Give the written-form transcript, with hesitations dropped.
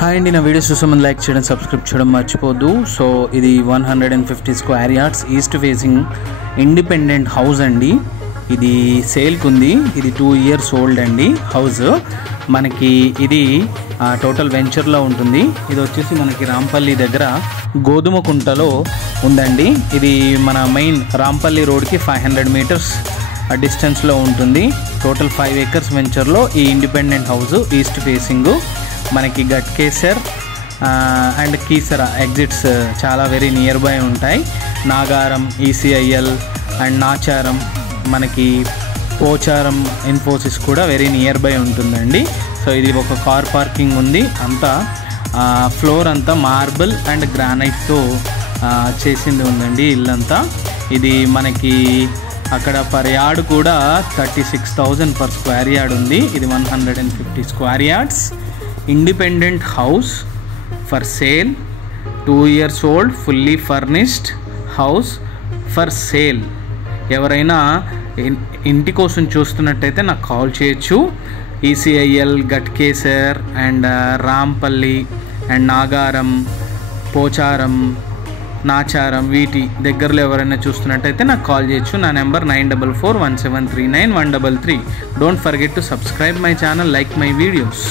Hi అండి, నా videos చూసే ముందు లైక్ చేయడం, సబ్స్క్రైబ్ చేయడం మర్చిపోద్దు. సో ఇది 150 square yards east facing independent house అండి. ఇది సేల్కి ఉంది. ఇది 2 years ఓల్డ్ అండి హౌస్. మనకి ఇది టోటల్ వెంచర్లో ఉంటుంది. ఇది వచ్చేసి మనకి రాంపల్లి దగ్గర గోధుమకుంటలో ఉందండి. ఇది మన మెయిన్ రాంపల్లి రోడ్కి 500 meters డిస్టెన్స్లో ఉంటుంది. టోటల్ 5 acres వెంచర్లో ఈ ఇండిపెండెంట్ హౌస్ ఈస్ట్ ఫేసింగ్. మనకి గట్కేసర్ అండ్ కీసర ఎగ్జిట్స్ చాలా వెరీ నియర్ బై ఉంటాయి. నాగారం, ఈసీఐఎల్ అండ్ నాచారం, మనకి పోచారం, ఇన్ఫోసిస్ కూడా వెరీ నియర్ బై ఉంటుందండి. సో ఇది ఒక కార్ పార్కింగ్ ఉంది. అంతా ఫ్లోర్ అంతా మార్బుల్ అండ్ గ్రానైట్తో చేసింది ఉందండి ఇల్లంతా. ఇది మనకి అక్కడ పర్ యార్డ్ కూడా 36,000 per square yard ఉంది. ఇది 150 square yards independent house for sale, 2 years old fully furnished house for sale. ఎవరైనా ఇంటి కోసం చూస్తున్నట్టయితే నాకు కాల్ చేయొచ్చు. ECIL, Ghatkesar and Rampalli and Nagaram, Pocharam, Nacharam వీటి దగ్గరలో ఎవరైనా చూస్తున్నట్టయితే నాకు కాల్ చేయొచ్చు. నా number 9441739133. Don't forget to subscribe my channel, like my videos.